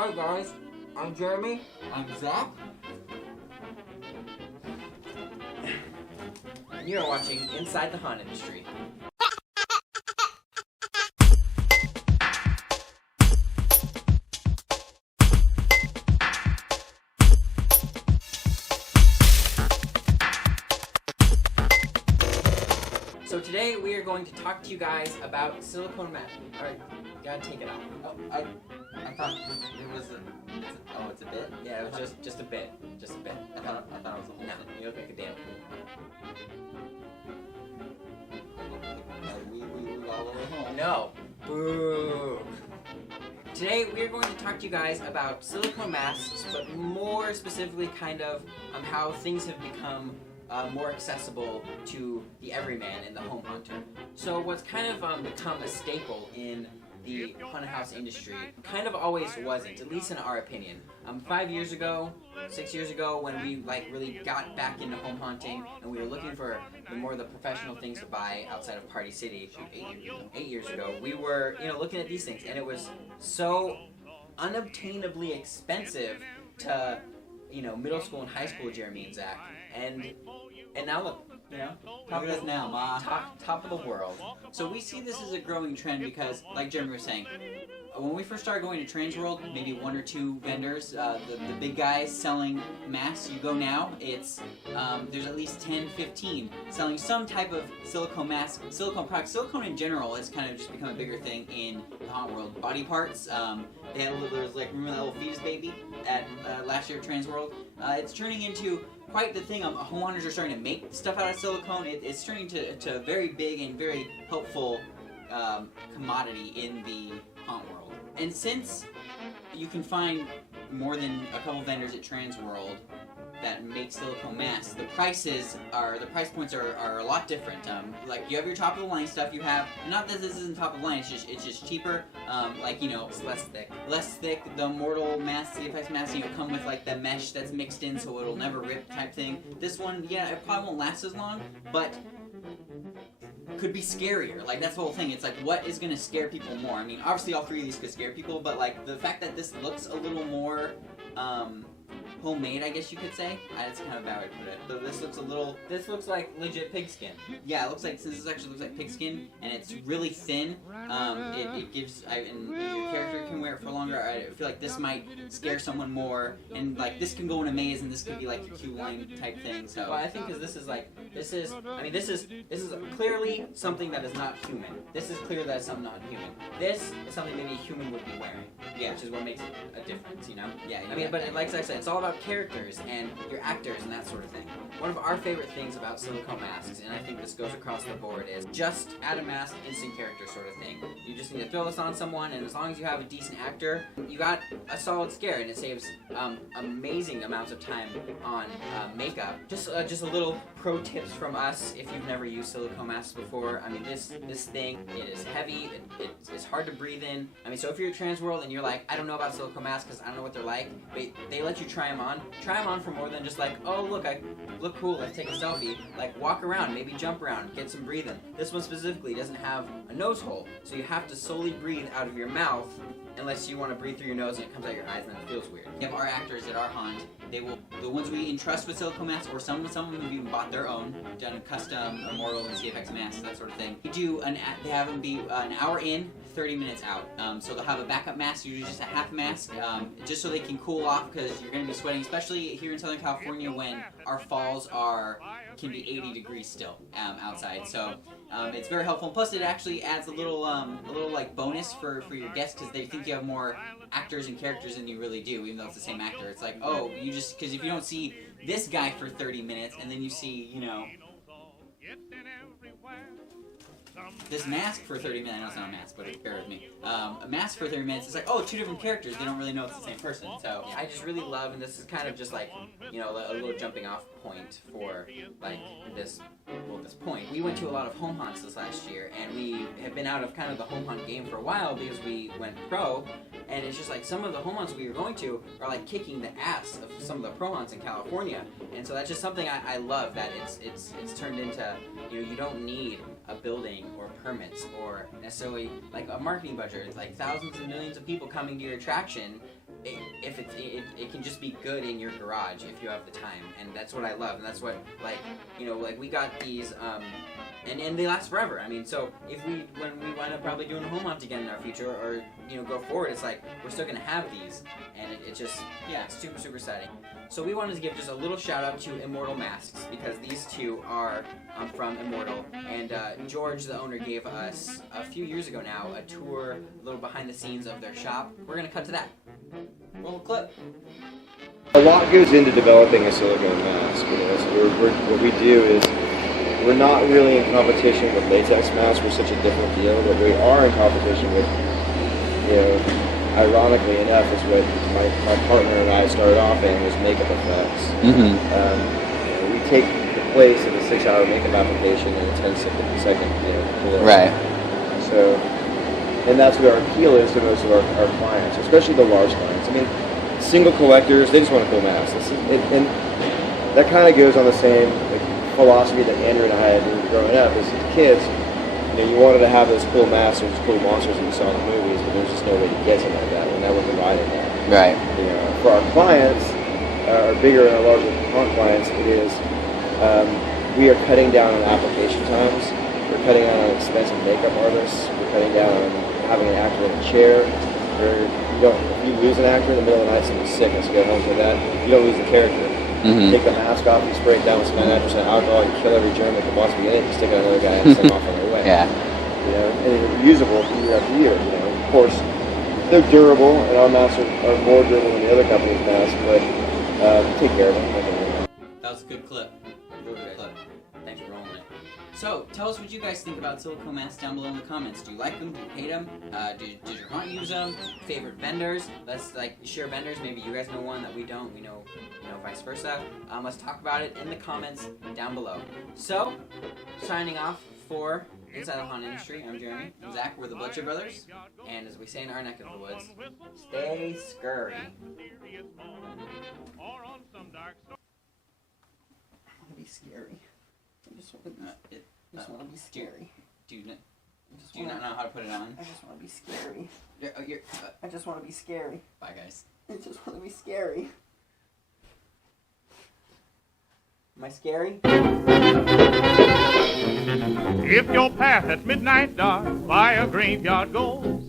Hi guys, I'm Jeremy. I'm Zach. And you're watching Inside the Haunt Industry. So today we are going to talk to you guys about Silicone Masks. Alright, you gotta take it off. Oh, I thought it was it's a bit? Yeah, it was just a bit. Just a bit. I thought it was a whole No, thing. you look like a damn fool. We all the way home. No. Boo. Today we are going to talk to you guys about silicone masks, but more specifically kind of how things have become more accessible to the everyman and the home hunter. So what's kind of become a staple in the haunted house industry kind of always wasn't, at least in our opinion. 5 years ago, 6 years ago, when we really got back into home hunting and we were looking for more of the professional things to buy outside of Party City, 8 years ago, we were looking at these things, and it was so unobtainably expensive to middle school and high school Jeremy and Zach, and now look, Look at us now, Ma. top of the world. So we see this as a growing trend because, like Jeremy was saying, when we first started going to Trans World, maybe one or two vendors, the big guys selling masks. You go now, it's there's at least 10, 15 selling some type of silicone mask, silicone product. Silicone in general has kind of just become a bigger thing in the haunt world. Body parts, they had there was remember that little fetus baby at last year at Trans World? It's turning into quite the thing. Home hunters are starting to make stuff out of silicone. It's turning to a very big and very helpful commodity in the haunt world. And since you can find more than a couple vendors at Trans World that make silicone masks, the price points are a lot different. Like you have your top of the line stuff. You have, not that this isn't top of the line. It's just cheaper. It's less thick. Less thick. The Immortal Masks, the effects masks, come with the mesh that's mixed in, so it'll never rip type thing. This one, yeah, it probably won't last as long, but could be scarier. That's the whole thing. It's what is going to scare people more? I mean, obviously all three of these could scare people, but the fact that this looks a little more homemade, I guess you could say. That's kind of a bad way to put it. But this looks like legit pigskin. Yeah, it looks like, since this actually looks like pigskin, and it's really thin, it gives, and your character can wear it for longer. I feel like this might scare someone more, and this can go in a maze, and this could be a queue line type thing, so. Well, I think because this is clearly something that is not human. This is clear that it's something not human. This is something maybe a human would be wearing. Yeah. Which is what makes it a difference, Yeah. I mean, but like I said, it's all about characters and your actors and that sort of thing. One of our favorite things about silicone masks, and I think this goes across the board, is just add a mask, instant character sort of thing. You just need to throw this on someone, and as long as you have a decent actor, you got a solid scare, and it saves amazing amounts of time on makeup. Just a little pro tips from us if you've never used silicone masks before. I mean, this thing, it is heavy, it's hard to breathe in. I mean, so if you're at Trans World and you're like, I don't know about silicone masks because I don't know what they're like, but they let you try them on. Try them on for more than just oh look, I look cool, let's take a selfie. Walk around, maybe jump around, get some breathing. This one specifically doesn't have a nose hole, so you have to solely breathe out of your mouth unless you want to breathe through your nose and it comes out your eyes and then it feels weird. We have our actors at our haunt. They will, the ones we entrust with silicone masks, or some of them have even bought their own, done a custom Immortal and CFX masks, that sort of thing. They have them be an hour in, 30 minutes out. So they'll have a backup mask, usually just a half mask, just so they can cool off, because you're going to be sweating, especially here in Southern California when our falls can be 80 degrees still outside. So it's very helpful. And plus, it actually adds a little bonus for your guests, because they think you have more actors and characters than you really do, even though it's the same actor. It's because if you don't see this guy for 30 minutes and then you see, this mask for 30 minutes, I know it's not a mask, but bear with me. A mask for 30 minutes, it's two different characters. They don't really know it's the same person. So yeah, I just really love, and this is kind of just a little jumping off point for this point. We went to a lot of home haunts this last year, and we have been out of kind of the home hunt game for a while because we went pro, and it's just some of the home haunts we were going to are kicking the ass of some of the pro haunts in California, and so that's just something I love, that it's turned into, you don't need a building or permits or necessarily a marketing budget. It's thousands and millions of people coming to your attraction it can just be good in your garage if you have the time, and that's what I love, and that's what, like, you know, like we got these, and they last forever. I mean, so when we wind up probably doing a home hunt again in our future, or, you know, go forward, it's like we're still gonna have these, and it just, yeah, it's super, super exciting. So we wanted to give just a little shout out to Immortal Masks, because these two are from Immortal, and George, the owner, gave us a few years ago now a tour, a little behind the scenes of their shop. We're gonna cut to that. Roll a clip. A lot goes into developing a silicone mask. You know, so what we do is we're not really in competition with latex masks. We're such a different deal, but we are in competition with, you know, ironically enough, is what my partner and I started off in, was makeup effects. Mm-hmm. You know, we take the place of a 6-hour makeup application in a 10-second, you know, clip. Right. So, and that's what our appeal is to most of our clients, especially the large clients. I mean, single collectors, they just want a cool mask. And that kind of goes on the same philosophy that Andrew and I had when we were growing up. As kids, you know, you wanted to have those cool masks or those cool monsters that you saw in the movies, but there's just no way to get something like that. We're never providing that. Right. You know, for our clients, our bigger and our larger clients, it is we are cutting down on application times. We're cutting down on expensive makeup artists. We're cutting down on having an actor in a chair. If you lose an actor in the middle of the night, someone's sick, let's go home to that, you don't lose the character. Mm-hmm. Take the mask off, you spray it down with some 99% alcohol, you kill every germ that could possibly get in it, you stick it on another guy and send them off on their way. Yeah. You know, and they're reusable year after year. You know, of course, they're durable, and our masks are more durable than the other company's masks, but take care of them. That was a good clip. Really good clip. Thanks for rolling it. So, tell us what you guys think about silicone masks down below in the comments. Do you like them? Do you hate them? Does your aunt use them? Favorite vendors? Let's share vendors. Maybe you guys know one that we don't. We know, vice versa. Let's talk about it in the comments down below. So, signing off for Inside the Haunt Industry, I'm Jeromy. I'm Zach. We're the Bloodshed Brothers. And as we say in our neck of the woods, stay scurry. I want to be scary. I just want to be scary. Do you not know how to put it on? I just want to be scary. I just want to be scary. Bye, guys. I just want to be scary. Am I scary? If your path at midnight dark by a graveyard goes,